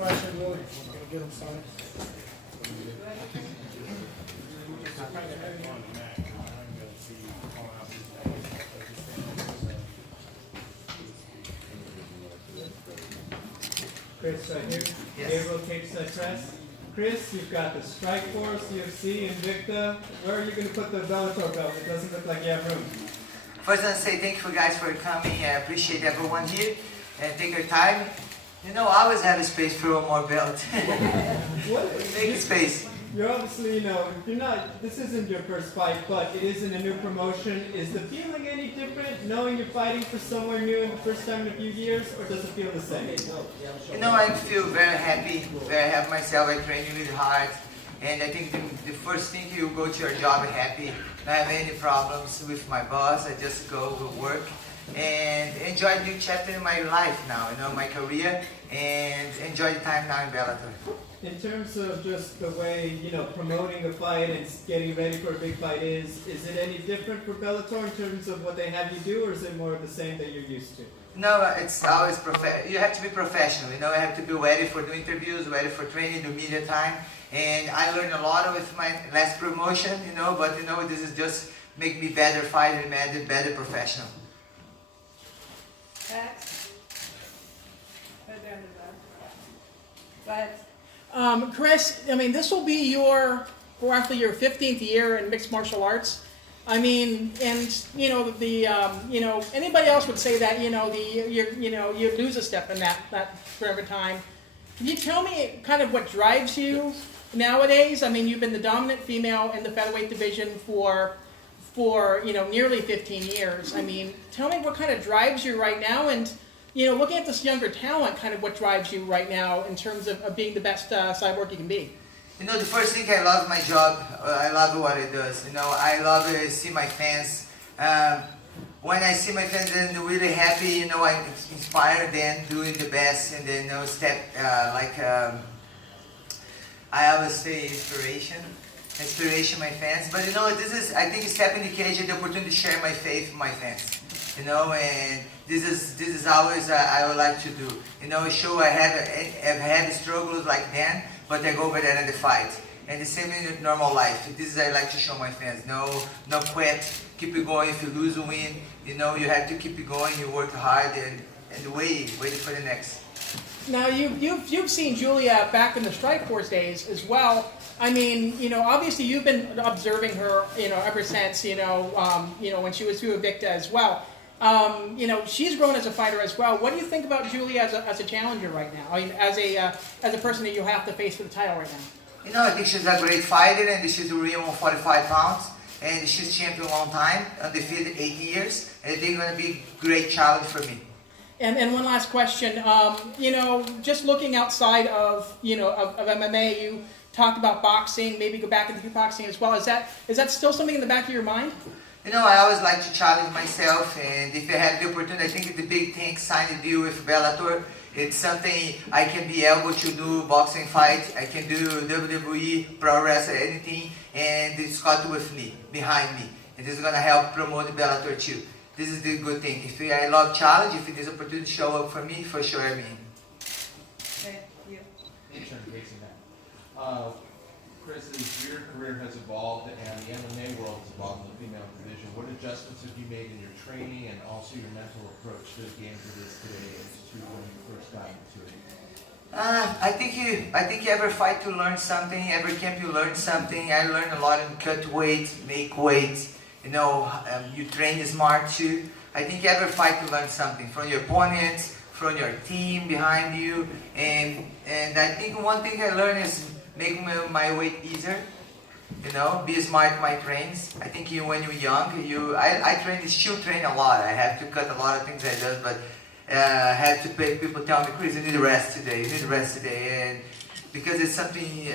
question, Willie. Gonna get him started. Cris, right here. Yes. Gabriel takes that press. Cris, you've got the Strikeforce, UFC, Invicta. Where are you going to put the Bellator belt? It doesn't look like you have room. First, I want to say thank you guys for coming. I appreciate everyone here and take your time. You know, I always have a space for one more belt. Make space. You're obviously, you're not, this isn't your first fight, but it is in a new promotion. Is the feeling any different knowing you're fighting for somewhere new in the first time in a few years, or does it feel the same? You know, I feel very happy myself. I train really hard. And I think the first thing you go to your job happy, not have any problems with my boss. I just go to work and enjoy a new chapter in my life now, my career, and enjoy the time now in Bellator. In terms of just the way, promoting a fight and getting ready for a big fight is it any different for Bellator in terms of what they have you do, or is it more of the same that you're used to? No, it's always you have to be professional, I have to be ready for the interviews, ready for training, the media time, and I learned a lot with my last promotion, but this is just make me better fighter, better professional. Next. Right there in the back. But Cris, I mean, this will be roughly your 15th year in mixed martial arts. I mean, and anybody else would say that you lose a step in that forever time. Can you tell me kind of what drives you nowadays? I mean, you've been the dominant female in the featherweight division for nearly 15 years. I mean, tell me what kind of drives you right now, and looking at this younger talent, kind of what drives you right now in terms of being the best cyborg you can be. The first thing, I love my job. I love what it does. I love to see my fans. When I see my fans, then they're really happy. I'm inspired. Then doing the best, and then I always say inspiration, my fans. But this is, I think, step in the cage, the opportunity to share my faith with my fans. And this is always I would like to do. Show I've had struggles like then, but I go over there and the fight. And the same in normal life. This is I like to show my fans. No quit. Keep it going. If you lose or win, you have to keep it going. You work hard and wait for the next. Now you've seen Julia back in the Strikeforce days as well. I mean, obviously you've been observing her, ever since, when she was through Invicta as well. She's grown as a fighter as well. What do you think about Julia as a challenger right now? I mean, as a person that you have to face for the title right now. I think she's a great fighter, and she's a real 145 pounds, and she's champion a long time, undefeated 8 years, and I think it's going to be a great challenge for me. And one last question, just looking outside of MMA, you talked about boxing, maybe go back into kickboxing as well. Is that still something in the back of your mind? I always like to challenge myself, and if I have the opportunity, I think the big thing, sign a deal with Bellator. It's something I can be able to do, boxing fight, I can do WWE, pro wrestling, anything, and it's got with me, behind me. And this is going to help promote the Bellator too. This is the good thing. If I love challenge, if there's opportunity to show up for me, for sure I'm in. okay, you. Cris, as your career has evolved and the MMA world has evolved in the female division, what adjustments have you made in your training and also your mental approach to the game for this today and to when you first got into it? I think you ever fight to learn something, every camp you learn something. I learned a lot in cut weight, make weight, you train smart too. I think you ever fight to learn something from your opponents, from your team behind you, and I think one thing I learned is make my weight easier, be smart in my trains. I think when you're young, I still train a lot. I have to cut a lot of things I do, but I have to pay people tell me, Cris, you need to rest today, and because it's something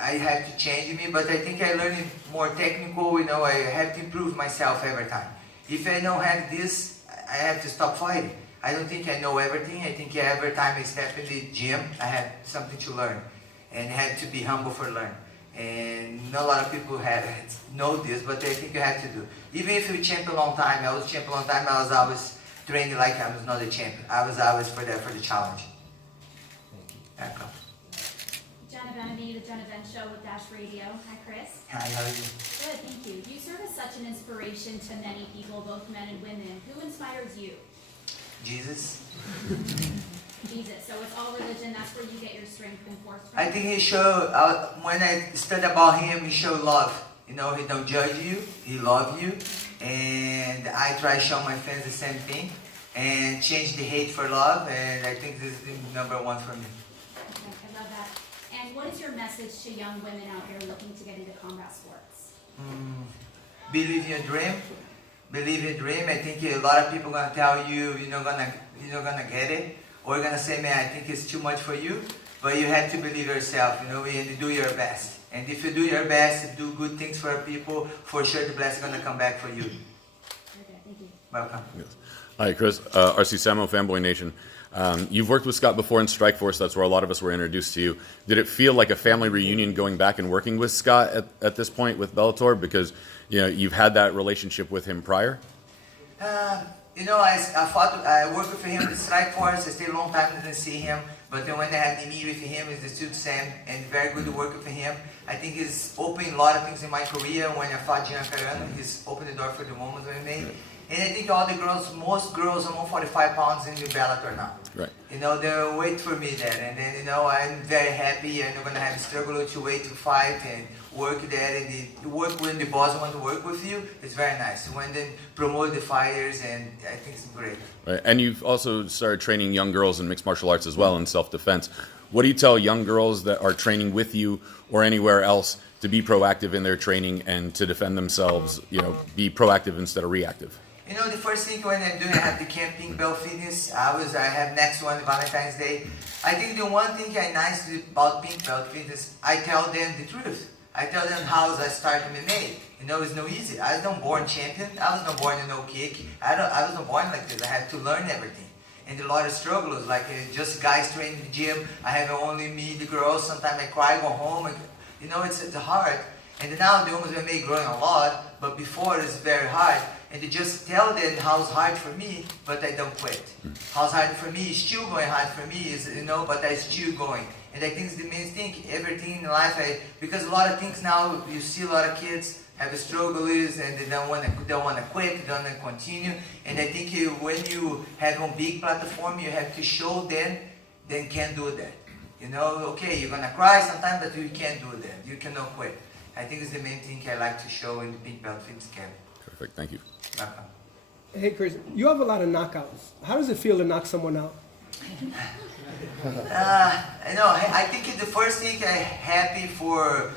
I have to change in me, but I think I learn it more technical, I have to improve myself every time. If I don't have this, I have to stop fighting. I don't think I know everything. I think every time I step in the gym, I have something to learn. And have to be humble for learn. And not a lot of people know this, but I think you have to do. Even if you champ a long time, I was champ a long time, I was always training like I was not a champion. I was always for the challenge. Thank you. Welcome. Jenna Benamy, the Jenna Ben Show with Dash Radio. Hi, Chris. Hi, how are you? Good, thank you. You serve as such an inspiration to many people, both men and women. Who inspires you? Jesus. Jesus. So it's all religion. That's where you get your strength and force from. I think he showed, when I studied about him, he showed love. You know, he don't judge you, he loves you. And I try to show my friends the same thing. And change the hate for love. And I think this is the #1 for me. Okay, I love that. And what is your message to young women out here looking to get into combat sports? Believe in your dream. Believe in your dream. I think a lot of people gonna tell you you're not gonna get it, or gonna say, man, I think it's too much for you. But you have to believe yourself, you know, and do your best. And if you do your best, do good things for people, for sure the blessing is gonna come back for you. Very good, thank you. Welcome. Yes. Hi, Chris. RC Samo, Fanboy Nation. You've worked with Scott before in Strikeforce. That's where a lot of us were introduced to you. Did it feel like a family reunion going back and working with Scott at this point with Bellator? Because you know you've had that relationship with him prior. You know, I worked with him in Strikeforce. I stayed a long time, didn't see him. But then when I had the meet with him, it's still the same and very good to work with him. I think he's opened a lot of things in my career. When I fought Gian Carano, he's opened the door for the moment with me. And I think all the girls, most girls are 145 pounds in the Bellator now. Right. You know, they're wait for me there. And then, you know, I'm very happy. I'm not going to have a struggle to wait to fight and work there. And the work when the boss want to work with you, it's very nice. When they promote the fighters, and I think it's great. Right. And you've also started training young girls in mixed martial arts as well in self-defense. What do you tell young girls that are training with you or anywhere else to be proactive in their training and to defend themselves, you know, be proactive instead of reactive? You know, the first thing when I'm doing, I have the camp Pink Belt Fitness. I have next one, Valentine's Day. I think the one thing I nice about Pink Belt Fitness, I tell them the truth. I tell them how I start MMA. You know, it's no easy. I was not born champion. I was not born in no kick. I was not born like this. I had to learn everything. And a lot of struggles, like just guys training in the gym. I have only me, the girls. Sometimes I cry, go home. And, you know, it's hard. And now the women's MMA growing a lot, but before it's very hard. And to just tell them how it's hard for me, but I don't quit. How's hard for me, still going hard for me, is, you know, but I still going. And I think it's the main thing, everything in life, because a lot of things now, you see a lot of kids have struggles and they don't want to quit, they don't want to continue. And I think when you have a big platform, you have to show them they can do that. You know, okay, you're going to cry sometimes, but you can't do that. You cannot quit. I think it's the main thing I like to show in the Pink Belt Fitness Camp. Perfect. Thank you. Welcome. Hey Chris, you have a lot of knockouts. How does it feel to knock someone out? I know. I think the first thing I'm happy for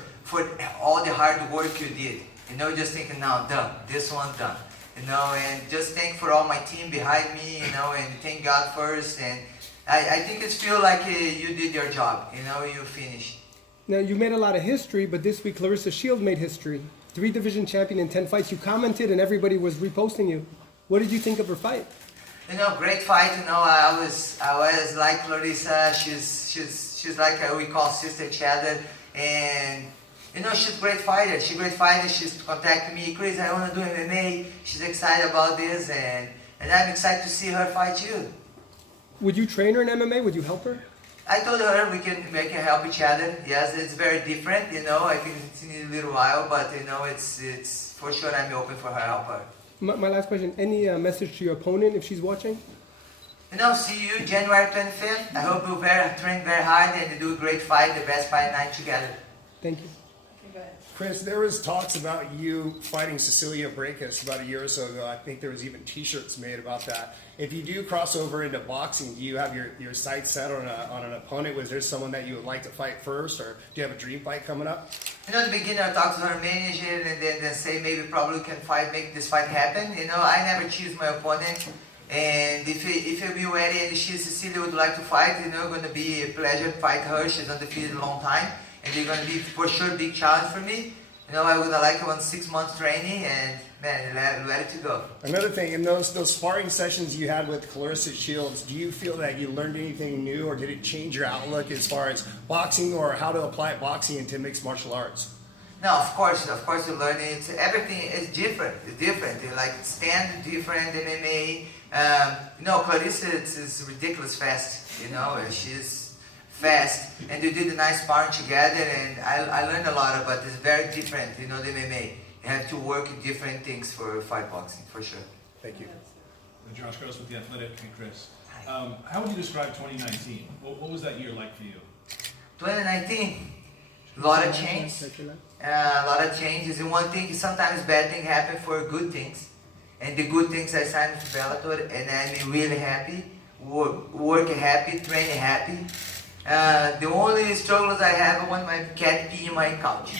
all the hard work you did. You know, just thinking now done. This one done. You know, and just thank for all my team behind me. You know, and thank God first. And I think it feels like you did your job. You know, you finished. Now you made a lot of history, but this week Clarissa Shields made history. 3-division champion in 10 fights. You commented and everybody was reposting you. What did you think of her fight? You know, great fight. You know, I was like Clarissa. She's like we call sister each other, and you know she's a great fighter. She's a great fighter. She's contacted me, Chris. I want to do MMA. She's excited about this, and I'm excited to see her fight you. Would you train her in MMA? Would you help her? I told her we can help each other. Yes, it's very different. You know, I think it's in a little while, but you know, it's for sure. I'm open for her help her. My last question, any message to your opponent if she's watching? You know, see you January 25th. I hope you train very hard and do a great fight, the best fight night together. Thank you. Okay, go ahead. Chris, there was talks about you fighting Cecilia Breakus about a year or so ago. I think there was even T-shirts made about that. If you do cross over into boxing, do you have your sights set on an opponent? Was there someone that you would like to fight first, or do you have a dream fight coming up? You know, at the beginning I talked to her manager and then say maybe probably can make this fight happen. You know, I never choose my opponent. And if you'll be ready and Cecilia would like to fight, you know, going to be a pleasure to fight her. She's undefeated a long time. And they're going to be for sure a big challenge for me. You know, I would like her on 6 months training and man, ready to go. Another thing, in those sparring sessions you had with Clarissa Shields, do you feel that you learned anything new, or did it change your outlook as far as boxing or how to apply boxing into mixed martial arts? No, of course you learn it. Everything is different. It's different. Like stand different, MMA. You know, Clarissa is ridiculous fast. You know, she's fast, and we did a nice sparring together, and I learned a lot about this. Very different, you know, the MMA. You have to work in different things for fight boxing, for sure. Thank you. Josh Gross with The Athletic and Chris. How would you describe 2019? What was that year like for you? 2019, a lot of change, a lot of changes. And one thing, sometimes bad things happen for good things. And the good things, I signed with Bellator, and I'm really happy, work happy, train happy. The only struggles I have when my cat pee in my couch.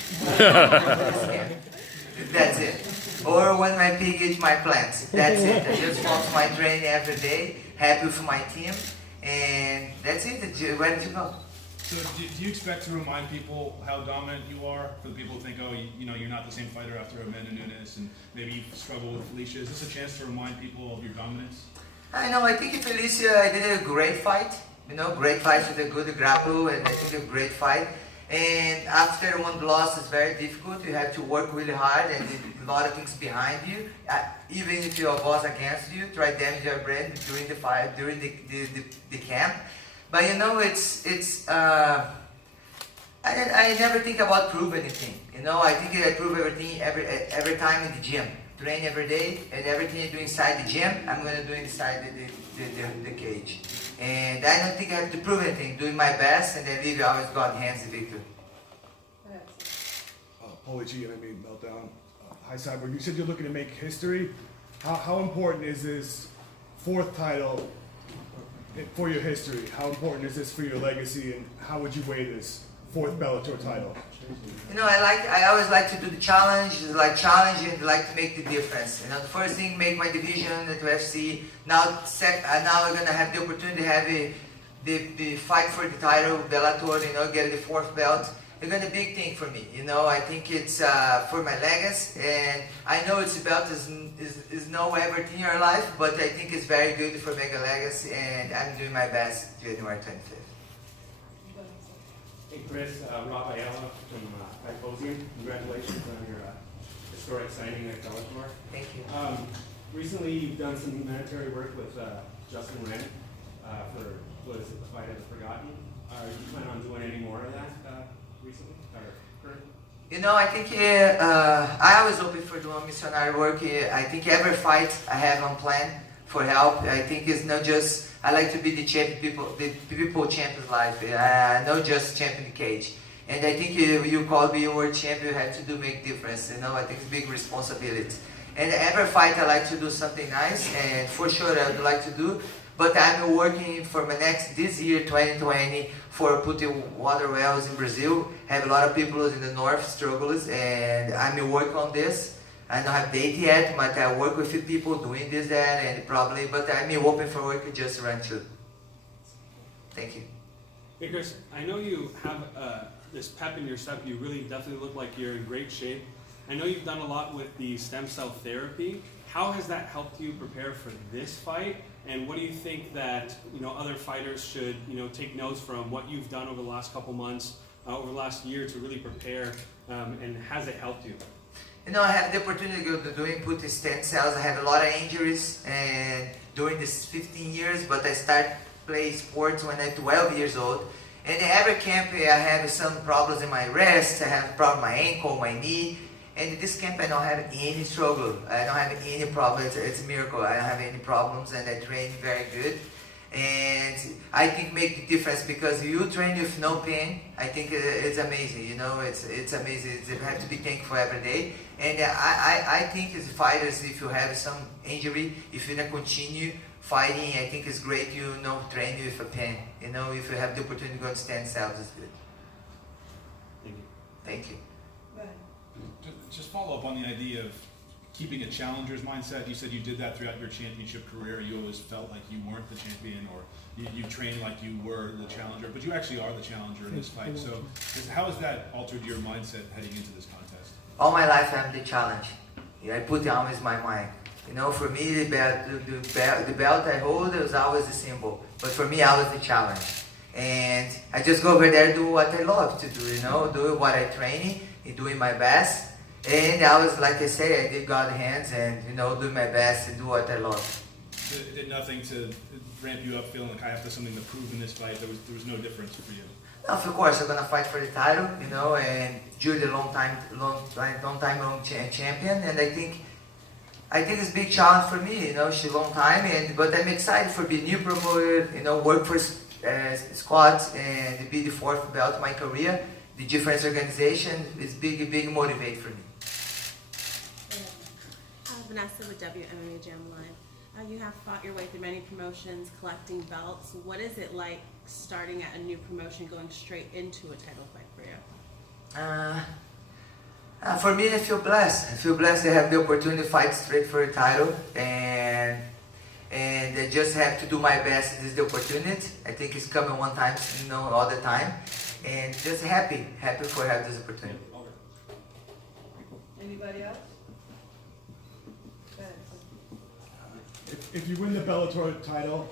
That's it. Or when my pig eats my plants. That's it. I just focus my training every day, happy with my team, and that's it. Ready to go. So do you expect to remind people how dominant you are? For the people who think, oh, you know, you're not the same fighter after Amanda Nunes, and maybe you struggle with Felicia. Is this a chance to remind people of your dominance? I know. I think Felicia, I did a great fight. You know, great fight with a good grapple, and I think a great fight. And after one loss, it's very difficult. You have to work really hard, and a lot of things behind you. Even if your boss against you, try to damage your brain during the fight, during the camp. But you know, I never think about prove anything. You know, I think I prove everything every time in the gym. Train every day, and everything I do inside the gym, I'm gonna do inside the cage. And I don't think I have to prove anything. Doing my best, and then leave always God's hands the victory. Paulie G, MMA Meltdown. Hi Cyborg, you said you're looking to make history. How important is this fourth title for your history? How important is this for your legacy, and how would you weigh this fourth Bellator title? You know, I always like to do the challenge, like challenge and like to make the difference. You know, the first thing, make my division at UFC. Now I'm gonna have the opportunity to have the fight for the title, Bellator. You know, get the fourth belt. It's gonna be a big thing for me. You know, I think it's for my legacy, and I know it's about is no everything in your life, but I think it's very good for make a legacy, and I'm doing my best January 25th. Hey Chris, Rob Ayala from Hyposium. Congratulations on your historic signing at Bellator. Thank you. Recently you've done some humanitarian work with Justin Wren for, what is it, the Fight of the Forgotten. You plan on doing any more of that recently, or currently? You know, I think I always open for doing missionary work. I think every fight I have on plan for help. I think it's not just, I like to be the champion people champion's life. Not just champion the cage. And I think you call me a world champion, you have to make difference. You know, I think it's big responsibility. And every fight I like to do something nice, and for sure I would like to do. But I'm working for this year, 2020, for putting water wells in Brazil. Have a lot of people in the north struggles, and I'm working on this. I don't have date yet, but I work with few people doing this, that, and probably, but I'm open for work just around too. Thank you. Hey Chris, I know you have this pep in your step. You really definitely look like you're in great shape. I know you've done a lot with the stem cell therapy. How has that helped you prepare for this fight? And what do you think that other fighters should take notes from what you've done over the last couple months, over the last year to really prepare? And has it helped you? You know, I have the opportunity to do input stem cells. I have a lot of injuries and during this 15 years, but I started playing sports when I'm 12 years old. And in every camp, I have some problems in my wrist, I have a problem in my ankle, my knee. And in this camp, I don't have any struggle. I don't have any problem. It's a miracle. I don't have any problems, and I train very good. And I think make the difference because you train with no pain. I think it's amazing. You know, it's amazing. You have to be thankful every day. And I think as fighters, if you have some injury, if you don't continue fighting, I think it's great. Train with a pain. You know, if you have the opportunity to go and stand cells, it's good. Thank you. Thank you. Just follow up on the idea of keeping a challenger's mindset. You said you did that throughout your championship career. You always felt like you weren't the champion, or you trained like you were the challenger, but you actually are the challenger in this fight. So how has that altered your mindset heading into this contest? All my life I'm the challenge. I put always my mind. You know, for me the belt I hold is always a symbol, but for me I was the challenge. And I just go over there, do what I love to do, do what I train, doing my best. And I was, like I say, I did God's hands and, do my best and do what I love. Did nothing to ramp you up, feeling like I have something to prove in this fight? There was no difference for you. Of course, I'm gonna fight for the title, you know, and Julie, long time champion, and I think it's a big challenge for me, you know. She's a long time, but I'm excited for being new promoter, you know, work for Scott and be the fourth belt of my career. The different organization is big motivate for me. Vanessa with WMA Jam Live. You have fought your way through many promotions, collecting belts. What is it like starting at a new promotion, going straight into a title fight for you? For me, I feel blessed. I feel blessed to have the opportunity to fight straight for a title, and I just have to do my best. This is the opportunity. I think it's coming one time, you know, all the time, and just happy for having this opportunity. Anybody else? Go ahead. If you win the Bellator title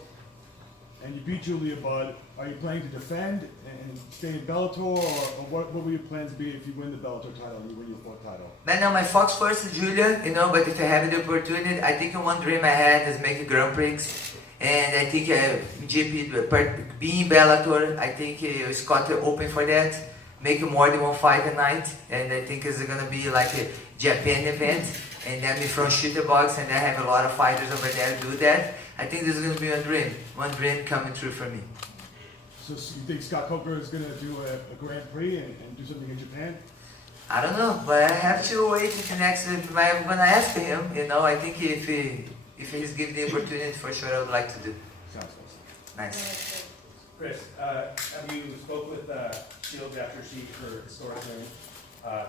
and you beat Julia Budd, are you planning to defend and stay in Bellator, or what will your plans be if you win the Bellator title and you win your fourth title? Right now, my focus first is Julia, you know, but if I have the opportunity, I think one dream I had is make a Grand Prix, and I think GP, being Bellator, I think Scott open for that, make more than one fight a night, and I think it's gonna be like a Japan event, and then me from shooter box, and I have a lot of fighters over there do that. I think this is gonna be one dream coming true for me. So you think Scott Coker is going to do a Grand Prix and do something in Japan? I don't know, but I have to wait until next. I'm gonna ask him. You know, I think if he's given the opportunity, for sure, I would like to do. Sounds awesome. Nice. Chris, have you spoke with Shields after she, her historic win,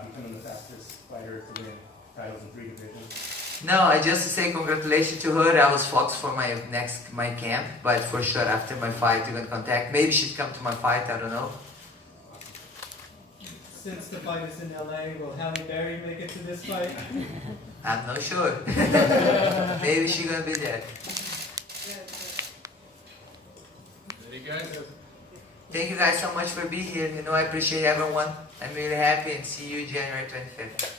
becoming the fastest fighter to win titles in 3 divisions? No, I just say congratulations to her. I was focused for my camp, but for sure after my fight, you're gonna contact. Maybe she'd come to my fight. I don't know. Since the fight is in LA, will Halle Berry make it to this fight? I'm not sure. Maybe she's gonna be there. There you guys. Thank you guys so much for being here. You know, I appreciate everyone. I'm really happy and see you January 25th.